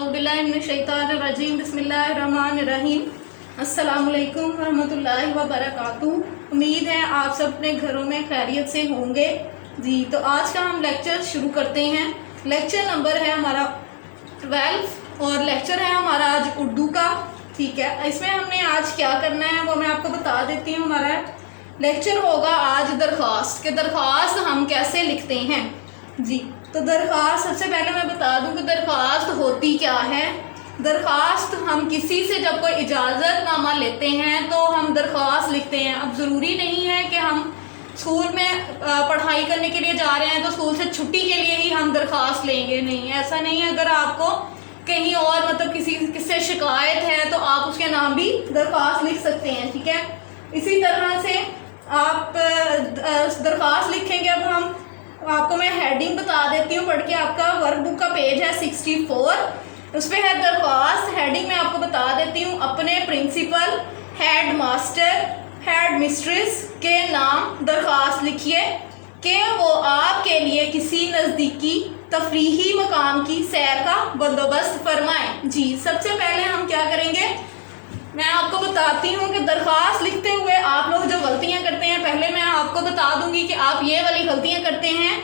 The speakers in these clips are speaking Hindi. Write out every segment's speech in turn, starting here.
औज़ुबिल्लाहिमिनश्शैतानिर्रजीम बिस्मिल्लाहिर्रहमानिर्रहीम। अस्सलामुअलैकुम वरहमतुल्लाहि वबरकातुहू। उम्मीद है आप सब अपने घरों में खैरियत से होंगे। जी, तो आज का हम लेक्चर शुरू करते हैं। लेक्चर नंबर है हमारा 12 और लेक्चर है हमारा आज उर्दू का। ठीक है, इसमें हमने आज क्या करना है वो मैं आपको बता देती हूँ। हमारा लेक्चर होगा आज दरख्वास्त के, दरख्वास्त हम कैसे लिखते हैं। जी, तो दरख्वास्त सबसे पहले मैं बता दूं कि दरख्वास्त होती क्या है। दरख्वास्त हम किसी से जब कोई इजाज़तनामा लेते हैं तो हम दरख्वास्त लिखते हैं। अब ज़रूरी नहीं है कि हम स्कूल में पढ़ाई करने के लिए जा रहे हैं तो स्कूल से छुट्टी के लिए ही हम दरख्वास्त लेंगे, नहीं, ऐसा नहीं है। अगर आपको कहीं और मतलब किससे शिकायत है तो आप उसके नाम भी दरख्वास्त लिख सकते हैं। ठीक है, इसी तरह से आप दरख्वास्त लिखेंगे। अब हम आपको मैं हेडिंग बता देती हूँ पढ़ के। आपका वर्कबुक का पेज है 64, उस पर है दरख्वास्त। हेडिंग मैं आपको बता देती हूँ, अपने principal, head master, head mistress के नाम दरख्वास्त लिखिए कि वो आपके लिए किसी नज़दीकी तफरीही मकाम की सैर का बंदोबस्त फरमाएं। जी, सबसे पहले हम क्या करेंगे, मैं आपको बताती हूँ कि दरख्वास्त लिखते हुए आप लोग जो गलतियाँ करते हैं, पहले मैं आपको बता दूंगी कि आप ये वाली गलतियाँ करते हैं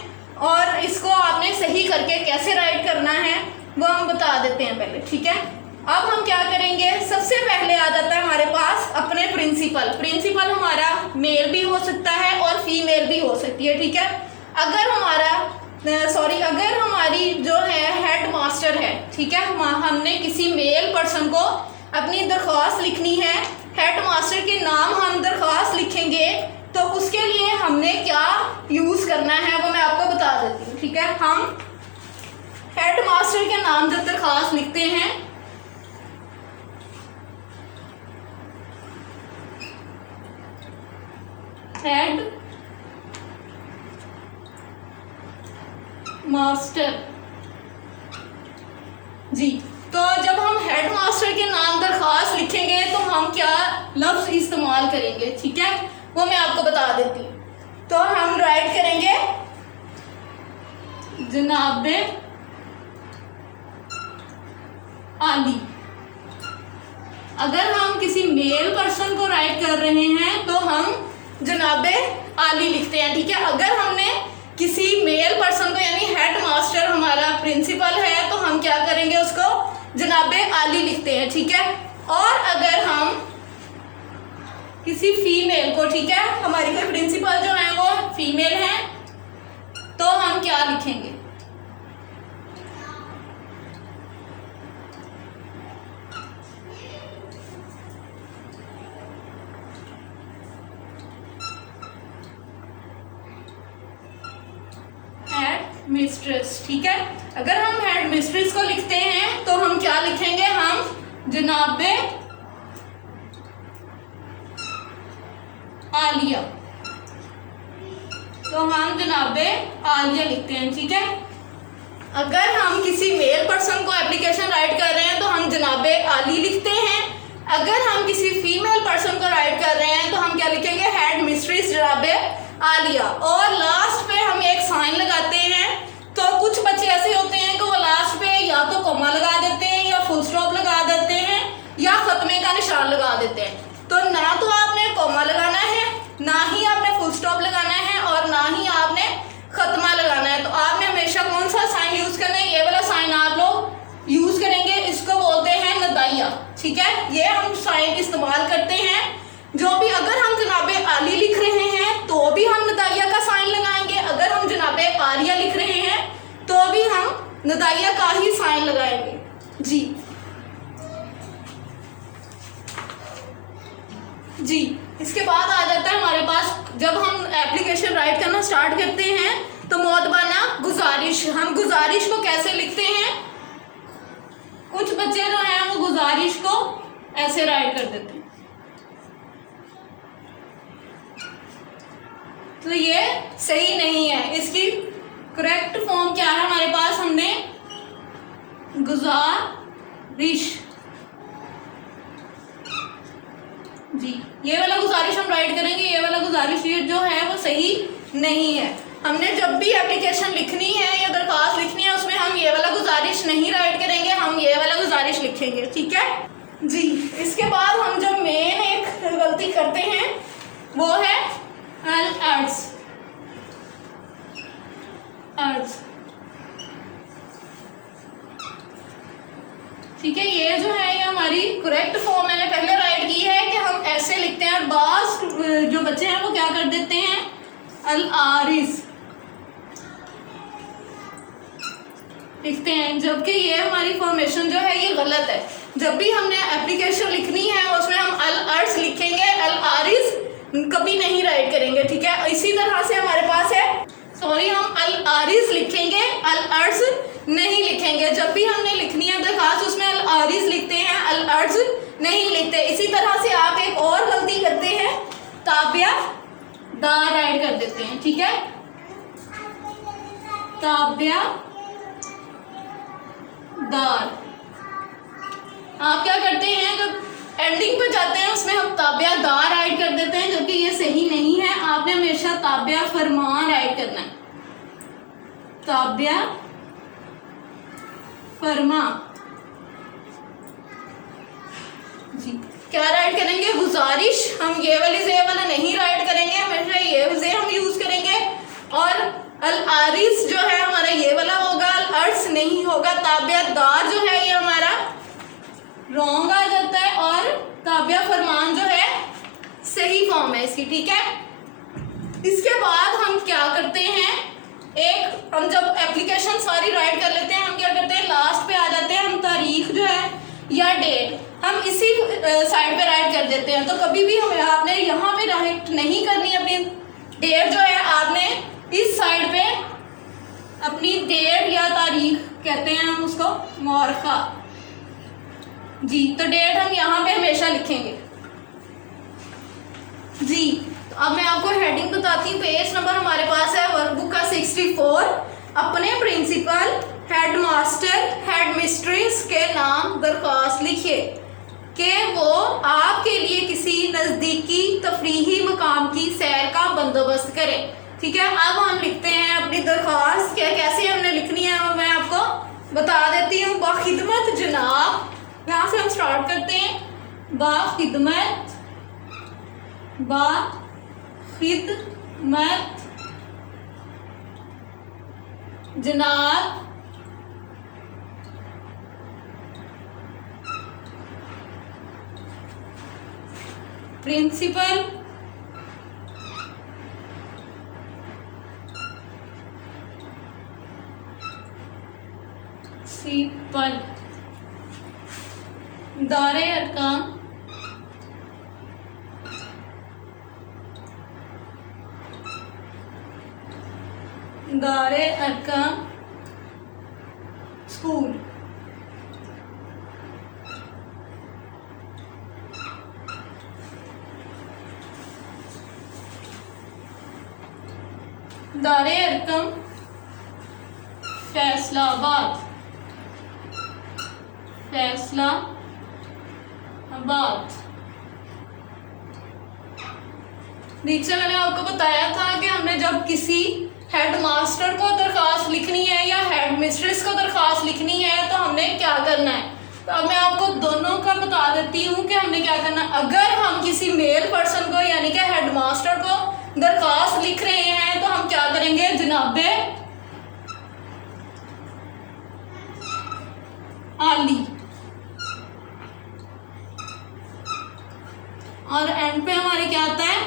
और इसको आपने सही करके कैसे राइट करना है वो हम बता देते हैं पहले। ठीक है, अब हम क्या करेंगे, सबसे पहले आ जाता है हमारे पास अपने प्रिंसिपल। प्रिंसिपल हमारा मेल भी हो सकता है और फीमेल भी हो सकती है। ठीक है, अगर हमारी जो है हेड मास्टर है, ठीक है, हमने किसी मेल पर्सन को अपनी दरख्वास्त लिखनी है, हेड मास्टर के नाम हम दरख्वास्त लिखेंगे तो उसके लिए हमने क्या यूज़ करना है वो मैं आपको बता देती हूँ। ठीक है, हम हेड मास्टर के नाम जब दरख्वास्त लिखते हैं हेड मास्टर, जी, तो जब हम हेड मास्टर के नाम दरख्वास्त लिखेंगे तो हम क्या लफ्ज़ इस्तेमाल करेंगे, ठीक है, वो मैं आपको बता देती हूँ। तो हम राइट करेंगे जनाब आली। अगर हम किसी मेल पर्सन को राइट कर रहे हैं तो हम जनाब आली लिखते हैं। ठीक है, अगर हमने किसी मेल पर्सन को यानी हेड मास्टर हमारा प्रिंसिपल है तो हम क्या करेंगे, उसको जनाब आली लिखते हैं। ठीक है, और अगर हम किसी फीमेल को, ठीक है, हमारी कोई प्रिंसिपल जो है वो फीमेल है तो हम क्या लिखेंगे, मिस्ट्रेस। ठीक है, अगर हम हेड मिस्ट्रेस को लिखते हैं तो हम क्या लिखेंगे, हम जनाब आलिया, तो हम जनाब आलिया लिखते हैं। ठीक है, अगर हम किसी मेल पर्सन को एप्लीकेशन राइट कर रहे हैं तो हम जनाब आली लिखते हैं। अगर हम किसी फीमेल पर्सन को राइट कर रहे हैं तो हम क्या लिखेंगे, हेड मिस्ट्रेस जनाब आलिया। और लास्ट पे हम एक साइन लगाते हैं। तो कुछ बच्चे ऐसे होते हैं कि वो लास्ट पे या तो कॉमा लगा देते हैं या फुल स्टॉप लगा देते हैं या खत्मे का निशान लगा देते हैं। तो ना तो आपने कॉमा लगाना है, ना ही आपने फुल स्टॉप लगाना है और ना ही आपने खत्मा लगाना है। तो आपने हमेशा कौन सा साइन यूज करना है, ये वाला साइन आप लोग यूज करेंगे, इसको बोलते हैं नदाइया। ठीक है, ये हम साइन इस्तेमाल करते हैं। जो भी अगर हम जनाब आली लिख रहे हैं तो भी हम नदाइया का साइन लगाएंगे, अगर हम जनाब आलिया लिख रहे हैं तो भी हम नदाइया का ही साइन लगाएंगे। जी, इसके बाद आ जाता है हमारे पास, जब हम एप्लीकेशन राइट करना स्टार्ट करते हैं तो मौदबाना गुजारिश। हम गुजारिश को कैसे लिखते हैं, कुछ बच्चे जो हैं वो गुजारिश को ऐसे राइट कर देते हैं, तो ये सही नहीं है। इसकी करेक्ट फॉर्म क्या है हमारे पास, हमने गुजारिश, जी, ये वाला गुजारिश हम राइट करेंगे, ये वाला गुजारिश ये जो है वो सही नहीं है। हमने जब भी एप्लीकेशन लिखनी है या दरख्वास्त लिखनी है उसमें हम ये वाला गुजारिश नहीं राइट करेंगे, हम ये वाला लिखेंगे, ठीक है जी। इसके बाद हम जो मेन एक गलती करते हैं वो है अर्ज। ठीक है, ये जो है ये हमारी करेक्ट फॉर्म मैंने पहले राइट की है कि हम ऐसे लिखते हैं, और बाज जो बच्चे हैं वो क्या कर देते हैं, अल आरिज लिखते हैं, जबकि ये हमारी फॉर्मेशन जो है ये गलत है। जब भी हमने एप्लीकेशन लिखनी है उसमें हम अल अर्ज लिखेंगे, अल आरिज कभी नहीं राइट करेंगे, ठीक है। इसी तरह से हमारे पास है, सॉरी, हम अल आरिज लिखेंगे, अल अर्ज नहीं लिखेंगे। जब भी हमने लिखनी है दरखास्त उसमें अल आरिज लिखते हैं, अल अर्ज नहीं लिखते। इसी तरह से आप एक और गलती करते हैं, ताबिया दार राइट कर देते हैं, ठीक है, ताबिया दार। आप क्या करते हैं, जब एंडिंग पे जाते हैं उसमें हम ताबिया दार राइट कर देते हैं, जबकि ये सही नहीं है। आपने हमेशा ताबिया फरमान राइट करना है, ताबिया फरमा जी। क्या राइट करेंगे, गुजारिश, हम ये वाली जे वाला नहीं राइट करेंगे, हमेशा ये जे हम यूज करेंगे। और अल आरिस जो है हमारा ये वाला होगा, अल अर्स नहीं होगा। ताबिया दार जो है ये हमारा रॉन्ग आ जाता है, और ताबिया फरमान जो है सही फॉर्म है इसकी, ठीक है। इसके बाद हम क्या करते हैं, एक हम जब एप्लीकेशन सारी राइट कर लेते हैं, हम क्या करते हैं, लास्ट पे आ जाते हैं, हम तारीख जो है या डेट हम इसी साइड पे राइट कर देते हैं। तो कभी भी हमें आपने यहाँ पे राइट नहीं करनी, अपनी डेट जो है आपने इस साइड पे अपनी डेट या तारीख कहते हैं हम उसको, मौरखा जी। तो डेट हम यहाँ पे हमेशा लिखेंगे जी। तो अब मैं आपको हेडिंग बताती हूँ। पेज नंबर हमारे पास है वर्कबुक का 64। अपने प्रिंसिपल, हेडमास्टर, हेडमिस्ट्रेस के नाम दरख्वास्त लिखिए कि वो आपके लिए किसी नज़दीकी तफरीही मकाम की सैर का बंदोबस्त करें, ठीक है। अब हम लिखते हैं अपनी दरख्वास्त, क्या कैसे हमने लिखनी है वो मैं आपको बता देती हूँ। बाखिदमत जनाब, यहाँ से हम स्टार्ट करते हैं। बाखिदमत, बाखिदमत जनाब, प्रिंसिपल, प्रिंसिपल, दारे अरकाम, दारे अरकाम स्कूल, दारे अरकम फैसलाबाद, फैसलाबाद। नीचे मैंने आपको बताया था कि हमने जब किसी हेडमास्टर को दरख्वास्त लिखनी है या हेडमिस्ट्रेस को दरख्वास्त लिखनी है तो हमने क्या करना है। तो अब मैं आपको दोनों का बता देती हूँ कि हमने क्या करना है। अगर हम किसी मेल पर्सन को यानी कि हेडमास्टर को दरख्वास्त लिख रहे हैं तो हम क्या करेंगे, जनाबे आली, और एंड पे हमारे क्या आता है,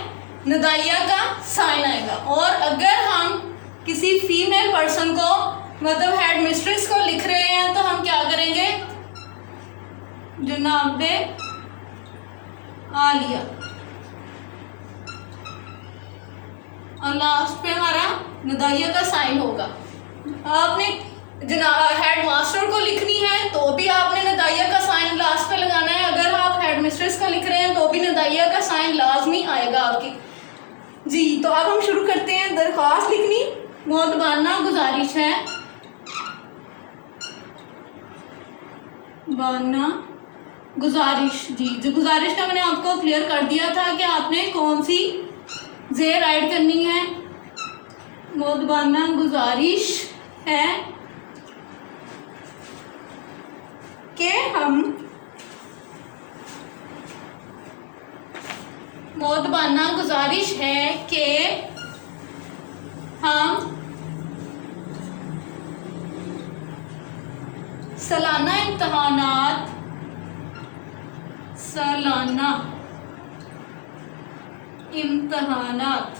नदाइया का साइन आएगा। और अगर हम किसी फीमेल पर्सन को मतलब हेड मिस्ट्रेस को लिख रहे हैं तो हम क्या करेंगे, जनाबे आलिया, और लास्ट पे हमारा नदाइया का साइन होगा। आपने हेड मास्टर को लिखनी है तो भी आपने नदाइया का साइन लास्ट पे लगाना है। अगर आप हेड मिस्ट्रेस को लिख रहे हैं तो भी नदाइया का साइन लाजमी आएगा आपकी जी। तो अब हम शुरू करते हैं दरख्वास्त लिखनी। मोतबाना गुजारिश है, बाना गुजारिश जी। जो गुजारिश का मैंने आपको क्लियर कर दिया था कि आपने कौन सी जे राइट करनी है। मोतबाना गुजारिश है कि हम मोहतबाना गुजारिश है कि हम सालाना इम्तहानात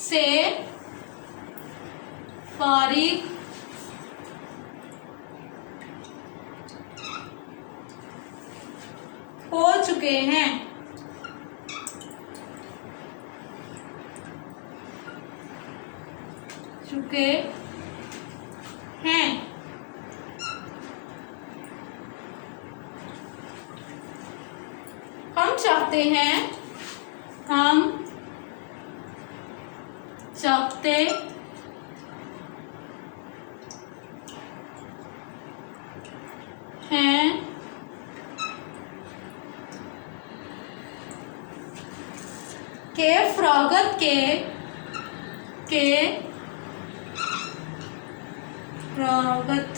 से फारिग हो चुके हैं। हम चाहते हैं कि फरागत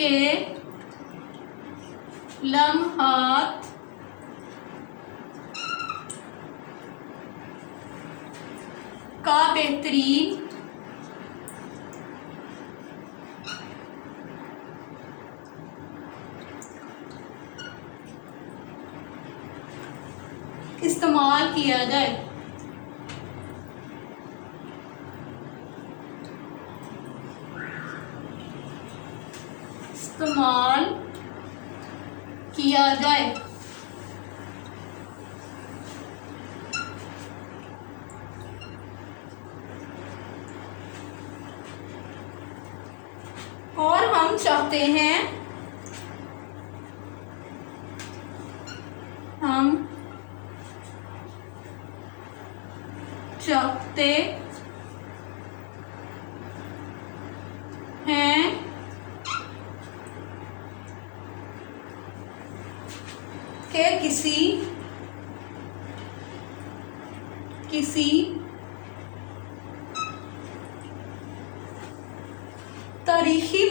के लम्हात का बेहतरीन इस्तेमाल किया जाए। और हम चाहते हैं कि किसी तारीखी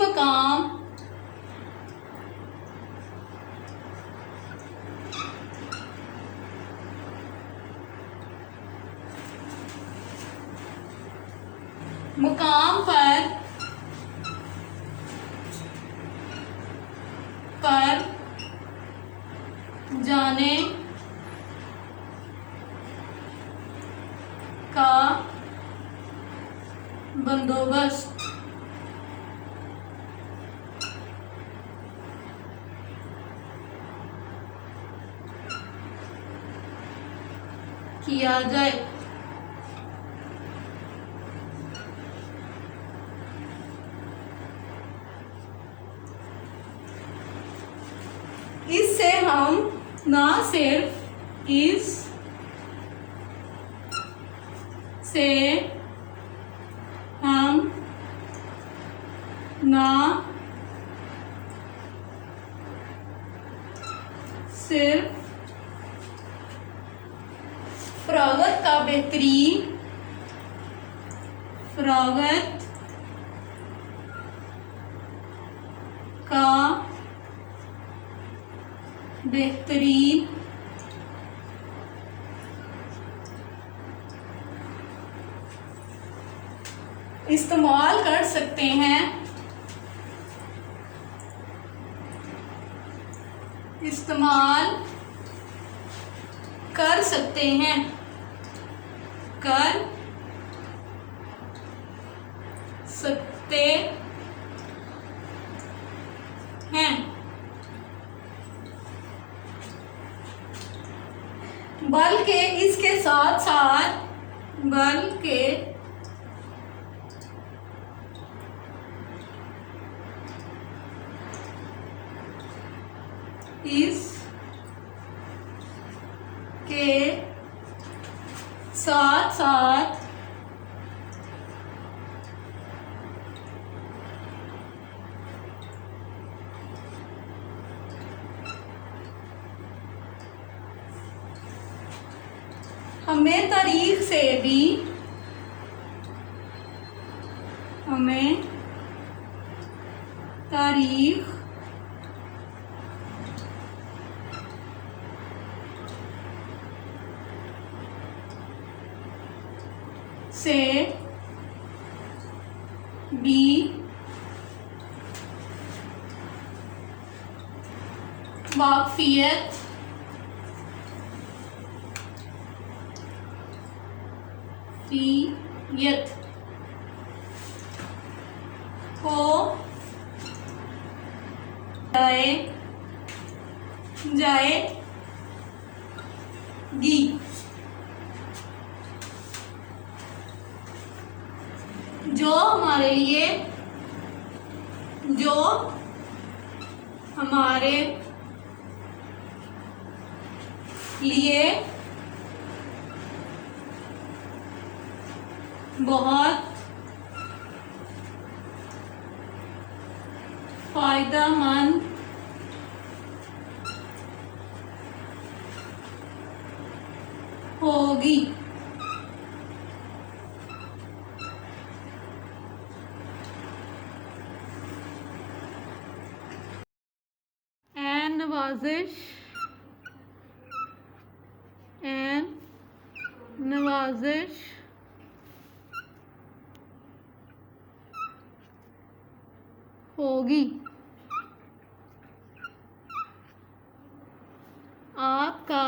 मुकाम पर जाने का बंदोबस्त किया जाए। इससे हम ना सिर्फ फरागत का बेहतरीन इस्तेमाल कर सकते हैं। बल्कि इसके साथ साथ हमें तारीख से भी, हमें तारीख से भी वाकफियत हो जाएगी। जो हमारे लिए बहुत फायदेमंद होगी। नवाजिश होगी। आपका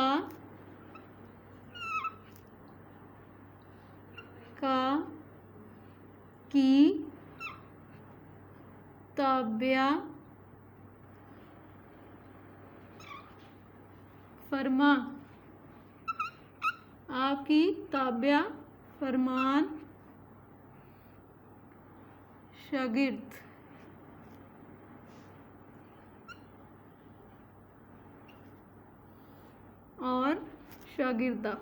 की ताबिया फरमा, आपकी ताबिया फरमान शागिर्द और शागिर्दा।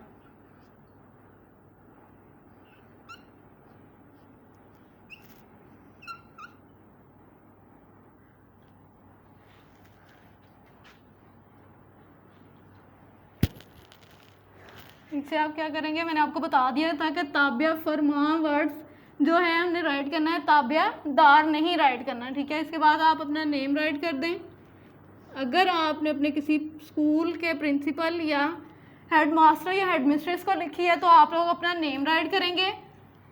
इससे आप क्या करेंगे, मैंने आपको बता दिया था कि ताबिया फरमान वर्ड्स जो है हमने राइट करना है, ताबिया दार नहीं राइट करना, ठीक है। इसके बाद आप अपना नेम राइट कर दें। अगर आपने अपने किसी स्कूल के प्रिंसिपल या हेड मास्टर या हेड मिस्ट्रेस को लिखी है तो आप लोग अपना नेम राइट करेंगे।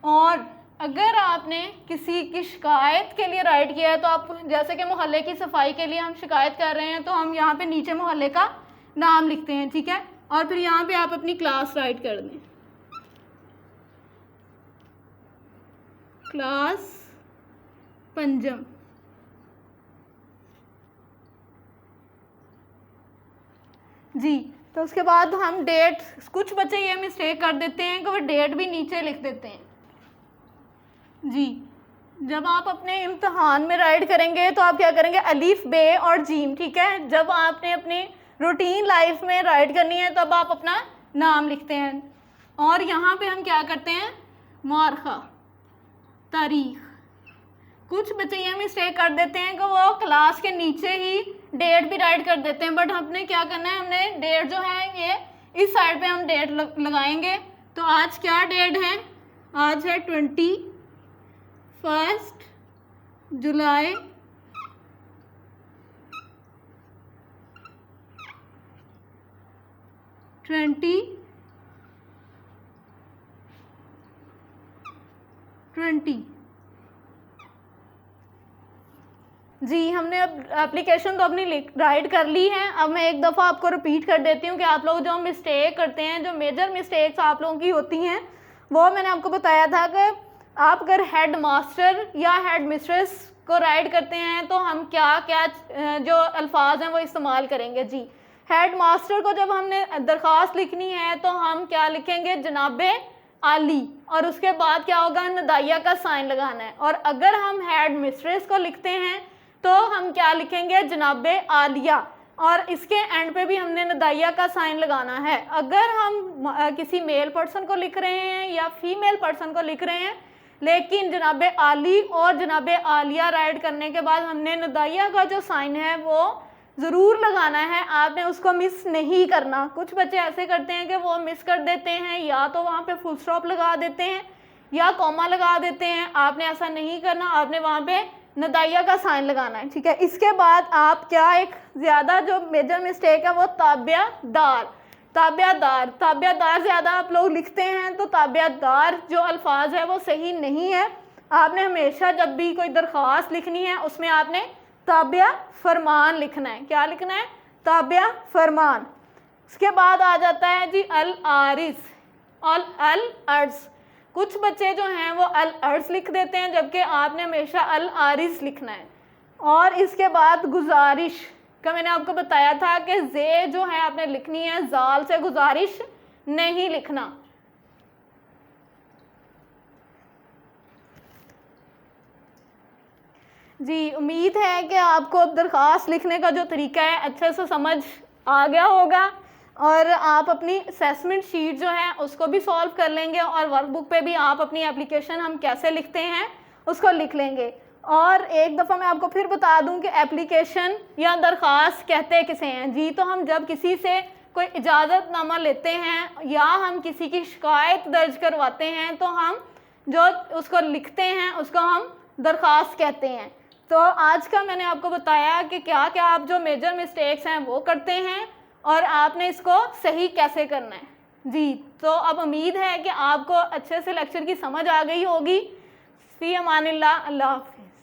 और अगर आपने किसी की शिकायत के लिए राइट किया है तो आप, जैसे कि मोहल्ले की सफाई के लिए हम शिकायत कर रहे हैं तो हम यहाँ पे नीचे मोहल्ले का नाम लिखते हैं, ठीक है। और फिर यहाँ पे आप अपनी क्लास राइट कर दें, क्लास पंजम। जी, तो उसके बाद हम डेट, कुछ बच्चे ये मिस्टेक कर देते हैं कि वो डेट भी नीचे लिख देते हैं। जी, जब आप अपने इम्तिहान में राइट करेंगे तो आप क्या करेंगे, अलीफ बे और जीम, ठीक है। जब आपने अपनी रूटीन लाइफ में राइट करनी है तब आप अपना नाम लिखते हैं। और यहाँ पे हम क्या करते हैं, मुआरखा, तारीख। कुछ बच्चे ये मिस्टेक कर देते हैं कि वो क्लास के नीचे ही डेट भी राइट कर देते हैं, बट हमने क्या करना है, हमने डेट जो है ये इस साइड पे हम डेट लगाएंगे। तो आज क्या डेट है, आज है 21 जुलाई 2020। जी, हमने अब एप्लीकेशन तो अपनी राइट कर ली है। अब मैं एक दफ़ा आपको रिपीट कर देती हूँ कि आप लोग जो मिस्टेक करते हैं, जो मेजर मिस्टेक्स आप लोगों की होती हैं, वो मैंने आपको बताया था कि आप अगर हेड मास्टर या हेड मिस्ट्रेस को राइट करते हैं तो हम क्या क्या जो अल्फाज हैं वो इस्तेमाल करेंगे। जी, हेड मास्टर को जब हमने दरख्वास्त लिखनी है तो हम क्या लिखेंगे, जनाबे आली, और उसके बाद क्या होगा, नदाइया का साइन लगाना है। और अगर हम हेड मिस्ट्रेस को लिखते हैं तो हम क्या लिखेंगे, जनाबे आलिया, और इसके एंड पे भी हमने नदाइया का साइन लगाना है। अगर हम किसी मेल पर्सन को लिख रहे हैं या फीमेल पर्सन को लिख रहे हैं, लेकिन जनाबे आली और जनाबे आलिया राइट करने के बाद हमने नदाइया का जो साइन है वो ज़रूर लगाना है, आपने उसको मिस नहीं करना। कुछ बच्चे ऐसे करते हैं कि वो मिस कर देते हैं, या तो वहाँ पे फुल स्टॉप लगा देते हैं या कॉमा लगा देते हैं। आपने ऐसा नहीं करना, आपने वहाँ पे नदाइया का साइन लगाना है, ठीक है। इसके बाद आप क्या, एक ज़्यादा जो मेजर मिस्टेक है वो ताबियादार, ताबियादार ज़्यादा आप लोग लिखते हैं, तो ताबियादार जो अल्फाज है वो सही नहीं है। आपने हमेशा जब भी कोई दरख्वास्त लिखनी है उसमें आपने ताबिया फरमान लिखना है। क्या लिखना है? ताबिया फरमान। उसके बाद आ जाता है जी अल आरिस और अल अर्स। कुछ बच्चे जो हैं वो अल अर्स लिख देते हैं, जबकि आपने हमेशा अल आरिस लिखना है। और इसके बाद गुजारिश का मैंने आपको बताया था कि जे जो है आपने लिखनी है, जाल से गुजारिश नहीं लिखना। जी, उम्मीद है कि आपको अब दरख्वास्त लिखने का जो तरीका है अच्छे से समझ आ गया होगा, और आप अपनी असेसमेंट शीट जो है उसको भी सॉल्व कर लेंगे, और वर्कबुक पे भी आप अपनी एप्लीकेशन हम कैसे लिखते हैं उसको लिख लेंगे। और एक दफ़ा मैं आपको फिर बता दूं कि एप्लीकेशन या दरख्वास्त कहते किसे हैं। जी, तो हम जब किसी से कोई इजाज़तनामा लेते हैं या हम किसी की शिकायत दर्ज करवाते हैं, तो हम जो उसको लिखते हैं उसको हम दरख्वास्त कहते हैं। तो आज का मैंने आपको बताया कि क्या क्या आप जो मेजर मिस्टेक्स हैं वो करते हैं और आपने इसको सही कैसे करना है। जी, तो अब उम्मीद है कि आपको अच्छे से लेक्चर की समझ आ गई होगी। फ़ी अमानिल्लाह, अल्लाह हाफ़िज़।